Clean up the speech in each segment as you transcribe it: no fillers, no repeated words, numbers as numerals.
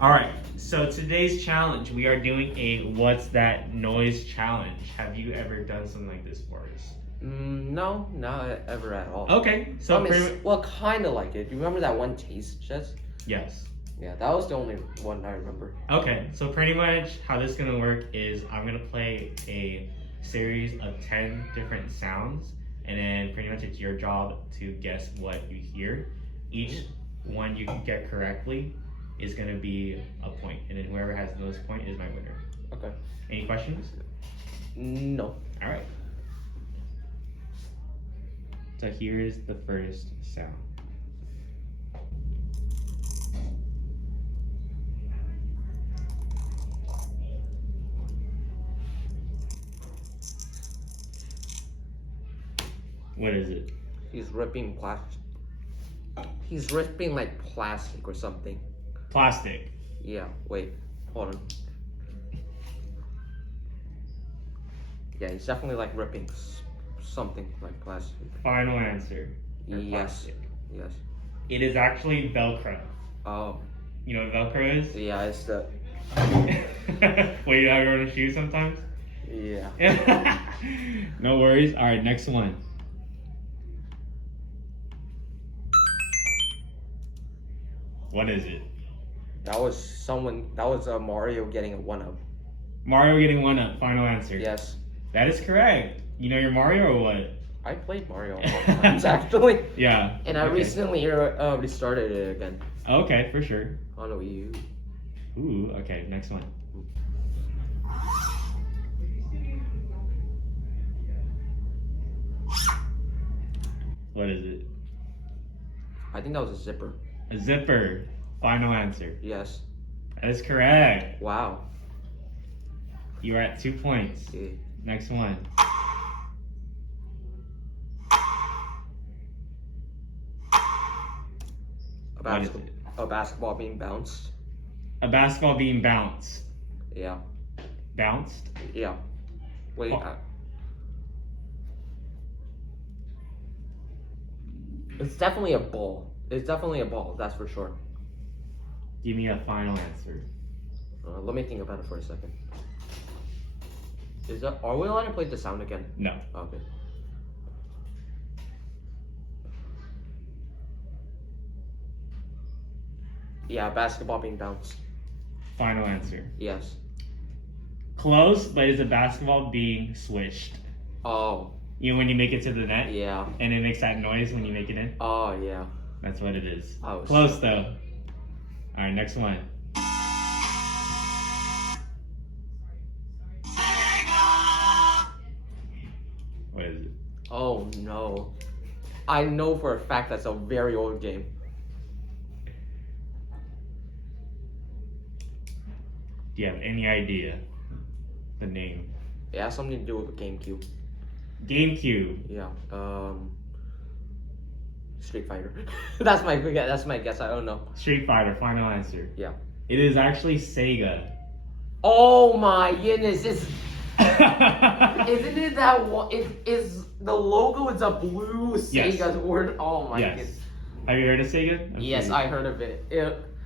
All right, so today's challenge, we are doing a What's That Noise challenge. Have you ever done something like this for us? No, not ever at all. Okay, so I mean, pretty mu- well, kind of like it. Do you remember that one taste test? yes. Yeah, that was the only one I remember. Okay, so pretty much how this is gonna work is I'm gonna play a series of 10 different sounds, and then pretty much it's your job to guess what you hear. Each one you can get correctly is gonna be a point, and then whoever has the most point is my winner. Okay. Any questions? No. All right. So here is the first sound. What is it? He's ripping plastic. He's ripping like plastic or something. Plastic. Yeah. Wait. Hold on. Yeah, he's definitely like ripping something like plastic. Final answer. for Yes. plastic. Yes. It is actually Velcro. Oh. You know what Velcro is? Yeah, it's the. Wait, you have your own shoes sometimes? Yeah. No worries. All right, next one. What is it? That was someone. That was Mario getting a 1-up. Mario getting one up. Final answer. Yes. That is correct. You know your Mario or what? I played Mario a lot of times actually. Yeah. And I okay. recently restarted it again Okay, for sure. on Wii U. Ooh, okay, next one. What is it? I think that was a zipper. A zipper. Final answer. Yes. That is correct. Wow. You are at 2 points. Yeah. Next one. What is it? A basketball being bounced. A basketball being bounced. Yeah. Bounced? Yeah. Wait. Oh. It's definitely a ball. It's definitely a ball. That's for sure. Give me a final answer. Let me think about it for a second. Is that? Are we allowed to play the sound again? No. Okay. Yeah, basketball being bounced. Final answer. Yes. Close, but it's a basketball being swished. Oh. You know when you make it to the net? Yeah. And it makes that noise when you make it in? Oh yeah. That's what it is. Oh, Close though. Alright, next one. What is it? Oh no. I know for a fact that's a very old game. Do you have any idea the name? It has something to do with GameCube. GameCube. Yeah. Street Fighter. That's my guess. I don't know. Street Fighter, final answer. Yeah. It is actually Sega. Oh my goodness! Isn't it that one? Is the logo is a blue Yes. Sega word? Oh my Yes. goodness. Have you heard of Sega? Yes, I heard of it.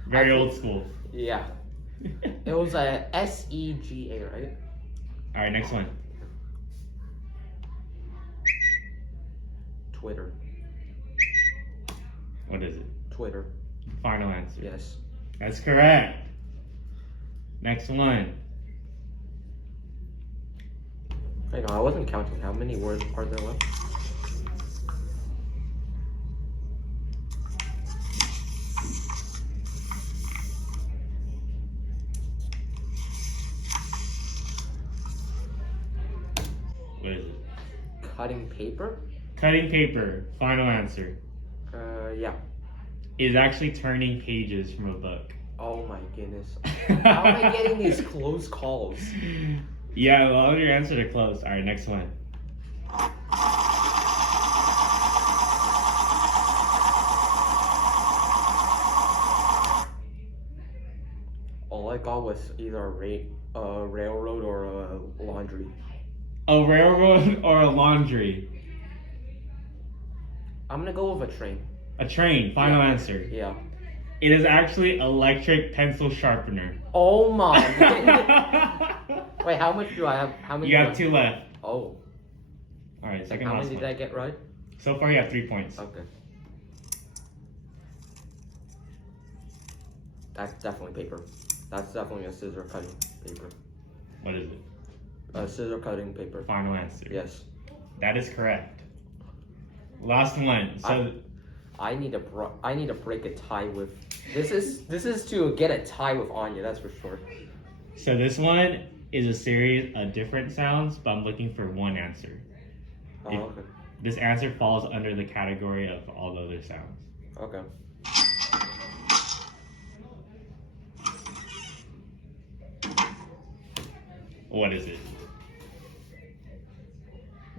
Very old school. Yeah. It was a SEGA, right? Alright, next one. Twitter. What is it? Twitter. Final answer. Yes. That's correct. Next one. Hang on, I wasn't counting. How many words are there left? What is it? Cutting paper? Cutting paper. Final answer. Yeah. Is actually turning pages from a book. Oh my goodness. How am I getting these close calls? Yeah, well, your answer to close. Alright, next one. All I got was either a railroad or a laundry. A railroad or a laundry? I'm gonna go with a train. A train. Final answer. Yeah. It is actually electric pencil sharpener. Oh my goodness. Wait, how much do I have? How many? You do have 2 left. Oh. Alright, second How last many one. did I get right? So far you have 3 points. Okay. That's definitely paper. That's definitely a scissor cutting paper. What is it? A scissor cutting paper. Final answer. Yes. That is correct. Last one. So I need to break a tie with. This is to get a tie with Anya. That's for sure. so this one is a series of different sounds, but I'm looking for one answer. Oh, If- okay. This answer falls under the category of all other sounds. Okay. What is it?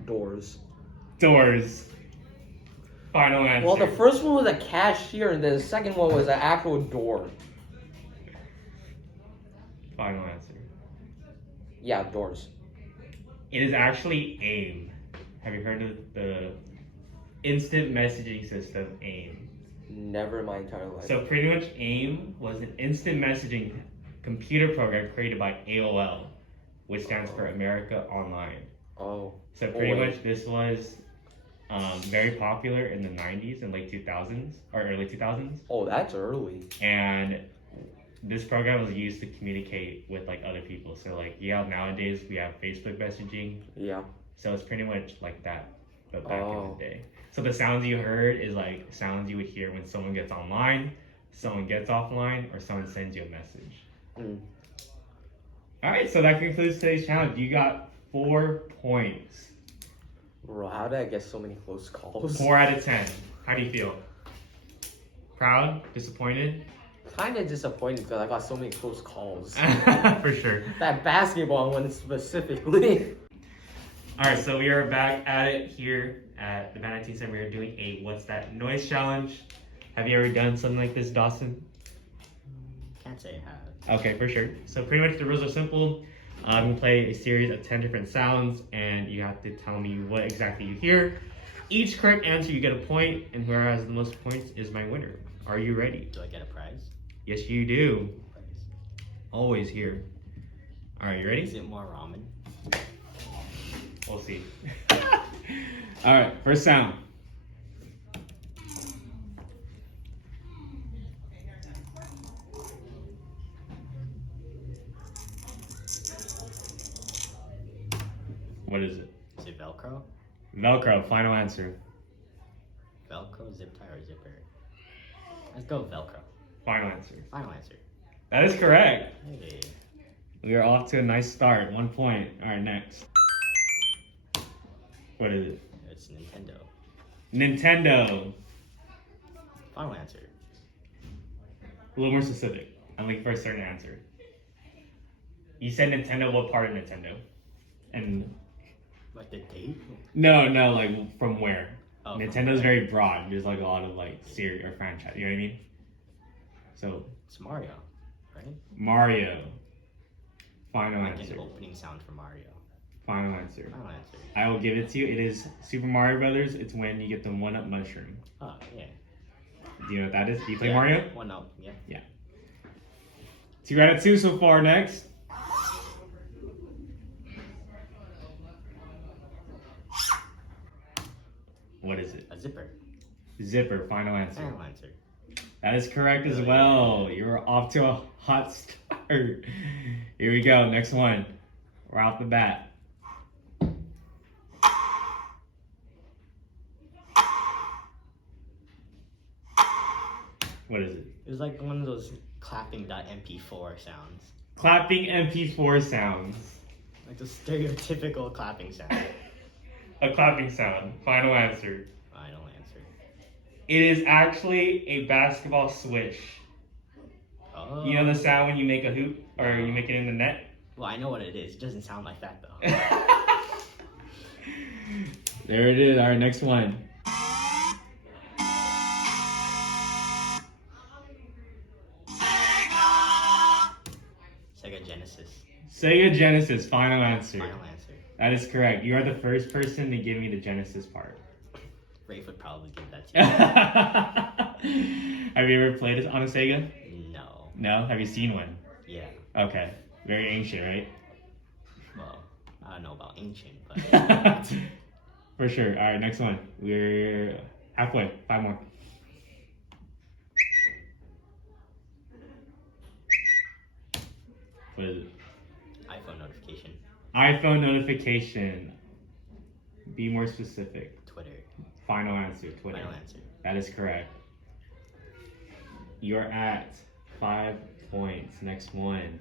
Doors. Doors. Final answer. Well, the first one was a cashier, and the second one was an actual door. Final answer. Yeah, doors. It is actually AIM. Have you heard of the instant messaging system AIM? Never in my entire life. So pretty much AIM was an instant messaging computer program created by AOL, which stands for America Online. Oh. So pretty Boy. much this was very popular in the 90s and late 2000s or early 2000s. Oh, that's early. And this program was used to communicate with like other people. So like nowadays we have Facebook messaging. Yeah. So it's pretty much like that, but back in Oh. the day. So the sounds you heard is like sounds you would hear when someone gets online, someone gets offline, or someone sends you a message. Mm. All right, so that concludes today's challenge. You got 4 points. Bro, how did I get so many close calls? 4 out of 10. How do you feel? Proud? Disappointed? Kind of disappointed because I got so many close calls. For sure. That basketball one specifically. All right, so we are back at it here at the Band 19 Center. We are doing a What's That Noise challenge. Have you ever done something like this, Dawson? Can't say I have. Okay, for sure. So pretty much the rules are simple. We play a series of 10 different sounds, and you have to tell me what exactly you hear. Each correct answer, you get a point, and whoever has the most points is my winner. Are you ready? Do I get a prize? Yes, you do. Prize. Always here. All right, you Is ready? it more ramen? We'll see. All right, first sound. What is it? Is it Velcro? Velcro, final answer. Velcro, zip tie, or zipper? Let's go Velcro. Final answer. Final answer. That is correct. Hey. We are off to a nice start. 1 point. All right, next. What is it? It's Nintendo. Nintendo. Final answer. A little more specific. I'm looking for a certain answer. You said Nintendo. What part of Nintendo? And Like the date? no, like from where? Oh, Nintendo's very broad. There's like a lot of like series or franchise. You know what I mean? So It's Mario, right? Mario. Final Like answer. an opening sound for Mario. Final answer. Final answer. I will give it to you. It is Super Mario Brothers. It's when you get the 1-up mushroom. Oh, yeah. Do you know what that is? Do you play Yeah, Mario? 1-up, yeah. 2 out of 2 so far. Next. What is it? A zipper. Zipper. Final answer. Final answer. That is correct as well. You're off to a hot start. Here we go. Next one. We're off the bat. What is it? It was like one of those clapping.mp4 sounds. Clapping MP4 sounds. Like the stereotypical clapping sound. A clapping sound. Final answer. Final answer. It is actually a basketball swish. Oh. You know the sound when you make a hoop or you make it in the net? Well, I know what it is. It doesn't sound like that though. There it is. All right, next one. Sega Genesis. Sega Genesis. Final answer. Final answer. That is correct. You are the first person to give me the Genesis part. Rafe would probably give that to you. Have you ever played it on a Sega? No. No? Have you seen one? Yeah. Okay. Very ancient, right? Well, I don't know about ancient, but For sure. Alright, next one. We're halfway. 5 more. What is it? iPhone notification. iPhone notification. Be more specific. Twitter. Final answer. Twitter. Final answer. That is correct. You're at 5 points. Next one.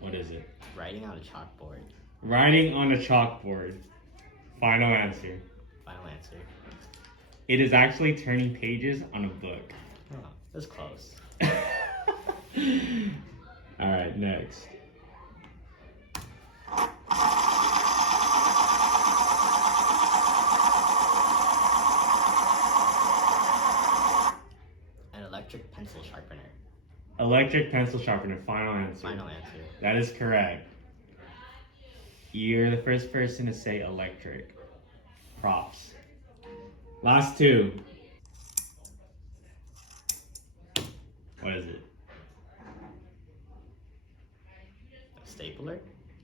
What is it? Writing on a chalkboard. Writing on a chalkboard. Final answer. Final answer. It is actually turning pages on a book. Oh, that's close. Alright, next. An electric pencil sharpener. Electric pencil sharpener. Final answer. Final answer. That is correct. You're the first person to say electric. Props. Last two. What is it? A stapler?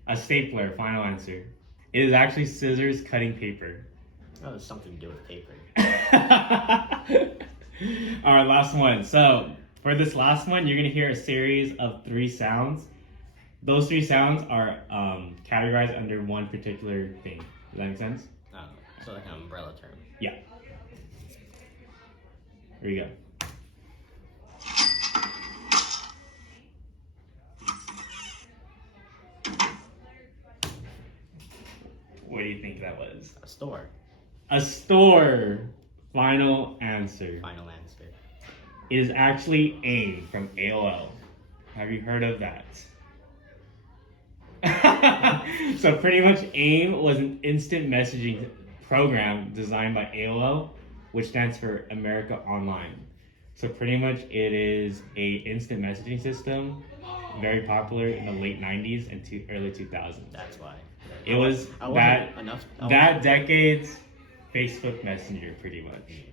A stapler. Final answer. It is actually scissors cutting paper. Oh, it's something to do with paper. Alright, last one. So, for this last one, you're going to hear a series of 3 sounds. Those 3 sounds are categorized under one particular thing. Does that make sense? Oh, so like an umbrella term. Yeah. Here we go. What do you think that was? A store. A store. Final answer. Final answer. It is actually AIM from AOL. Have you heard of that? So pretty much AIM was an instant messaging program designed by AOL, which stands for America Online. So pretty much it is a instant messaging system, very popular in the late 90s and early 2000s. That's why. It was I wasn't that enough. that decade's Facebook Messenger, pretty much.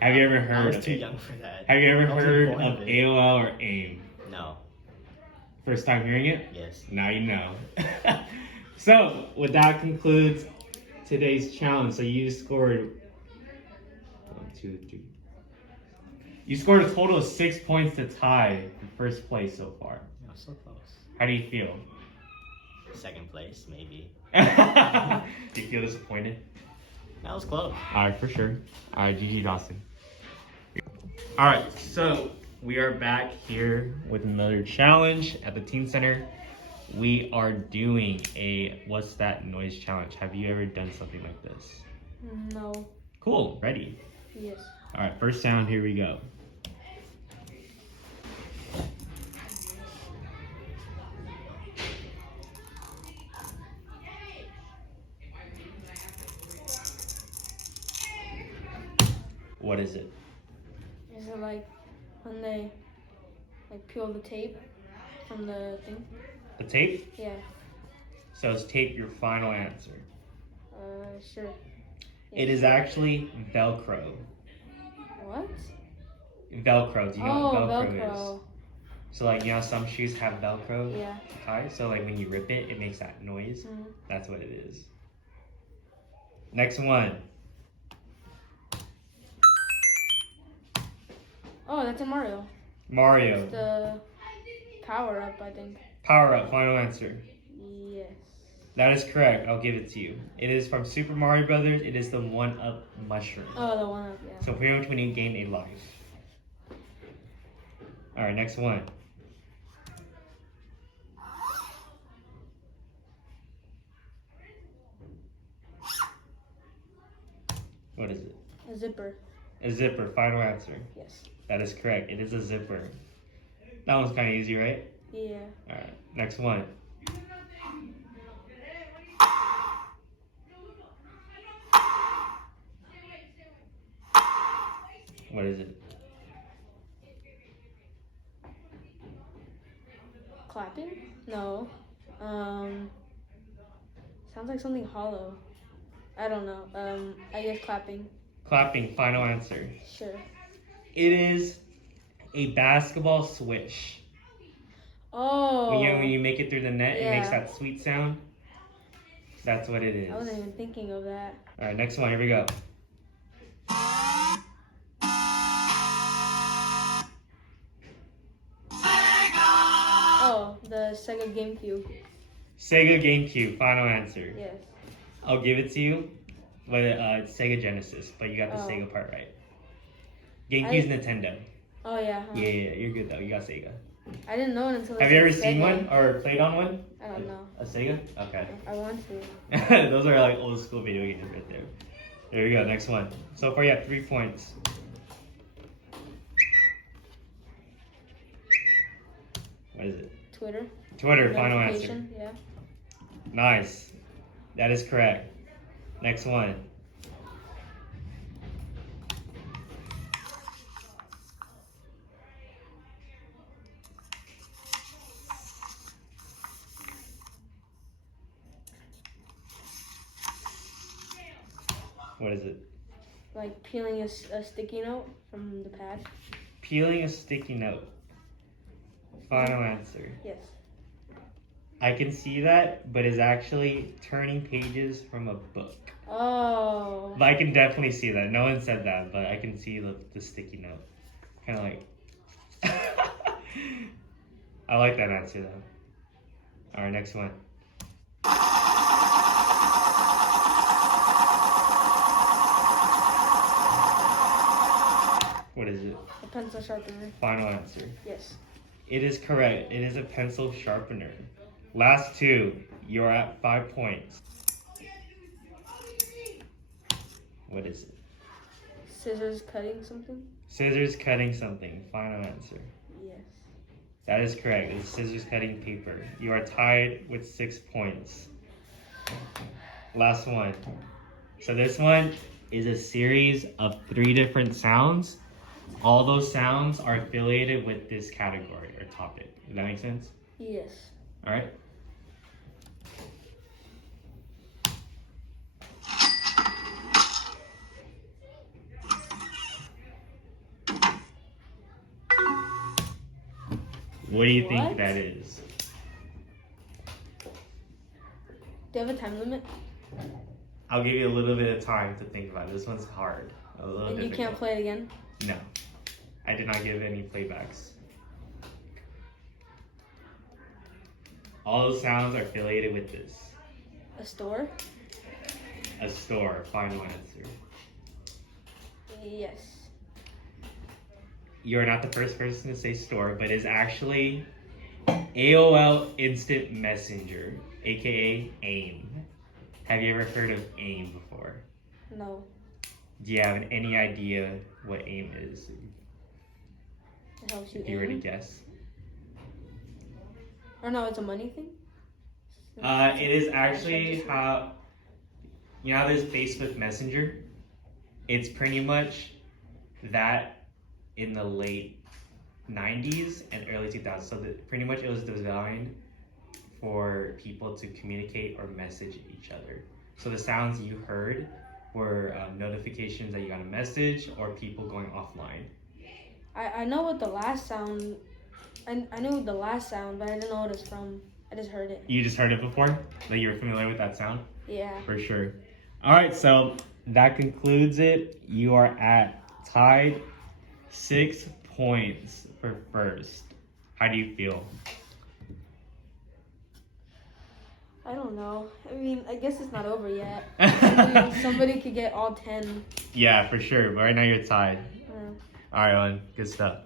Have you ever I heard was of too it? young for that. Have you ever I wasn't heard born of with it. AOL or AIM? No. First time hearing it? Yes. Now you know. So, with that concludes today's challenge. So you scored 1, 2, 3. You scored a total of 6 points to tie in first place so far. Oh, so close. How do you feel? Second place, maybe. Do you feel disappointed? That was close. Alright, for sure. Alright, GG Dawson. Alright, so we are back here with another challenge at the Teen Center. We are doing a What's That Noise challenge. Have you ever done something like this? No. Cool, ready? Yes. Alright, first sound, here we go. What is it? Is it like when they like peel the tape from the thing? The tape? Yeah. So is tape your final answer? Sure. It is actually Velcro. What? Velcro. Do you know what Velcro is? Velcro. So like, you know, some shoes have Velcro Yeah. ties. So like when you rip it, it makes that noise. Mm. That's what it is. Next one. Oh, that's in Mario. Mario. It's the power up, I think. Power up. Final answer. Yes. That is correct. I'll give it to you. It is from Super Mario Brothers. It is the 1-up mushroom. Oh, the one up, yeah. So pretty much when you gain a life. All right, next one. What is it? A zipper. A zipper. Final answer. Yes. That is correct. It is a zipper. That one's kind of easy, right? Yeah. All right, next one. What is it? Clapping? No. Sounds like something hollow. I don't know. I guess clapping. Clapping, final answer. Sure. It is a basketball swish. Oh. When you make it through the net, it makes Yeah. that sweet sound. That's what it is. I wasn't even thinking of that. All right, next one. Here we go. Oh, the Sega GameCube. Sega GameCube, final answer. Yes. I'll give it to you, but it's Sega Genesis. But you got the Oh. Sega part right. GameCube's Nintendo. Oh yeah. Huh? Yeah, you're good though. You got Sega. I didn't know it until. Have it you ever said seen Sega. one or played on one? I don't know. A Sega? Okay. I want to. Those are like old school video games right there. There we go. Next one. So far, you have 3 points. What is it? Twitter. Twitter. Final answer. Notification, Yeah. Nice. That is correct. Next one. What is it? Like peeling a sticky note from the pad. Peeling a sticky note. Final answer. Yes. I can see that, but it's actually turning pages from a book. Oh. But I can definitely see that. No one said that, but I can see the sticky note. Kind of like. I like that answer though. Alright, next one. What is it? A pencil sharpener. Final answer. Yes. It is correct. It is a pencil sharpener. Last two. You're at 5 points. What is it? Scissors cutting something. Scissors cutting something. Final answer. Yes. That is correct. It's scissors cutting paper. You are tied with 6 points. Last one. So this one is a series of 3 different sounds. All those sounds are affiliated with this category or topic. Does that make sense? Yes. All right. What do you think What? that is? Do you have a time limit? I'll give you a little bit of time to think about it. This one's hard. A little And you difficult. can't play it again? No. I did not give any playbacks. All those sounds are affiliated with this. A store? A store. Final answer. Yes. You're not the first person to say store, but it's actually AOL Instant Messenger, aka AIM. Have you ever heard of AIM before? No. Do you have any idea what AIM is? It helps you If you were to aim? guess. Or no, it's a money thing? It is actually how, you know how there's Facebook Messenger? It's pretty much that in the late 90s and early 2000s. So pretty much it was designed for people to communicate or message each other. So the sounds you heard were notifications that you got a message or people going offline. I know what the last sound, I knew the last sound, but I didn't know what it's from. I just heard it. You just heard it before? Like you were familiar with that sound? Yeah. For sure. All right, so that concludes it. You are at tied 6 points for first. How do you feel? I don't know. I mean, I guess it's not over yet. I mean, somebody could get all 10. Yeah, for sure. But right now you're tied. Uh, All right, Owen. Good stuff.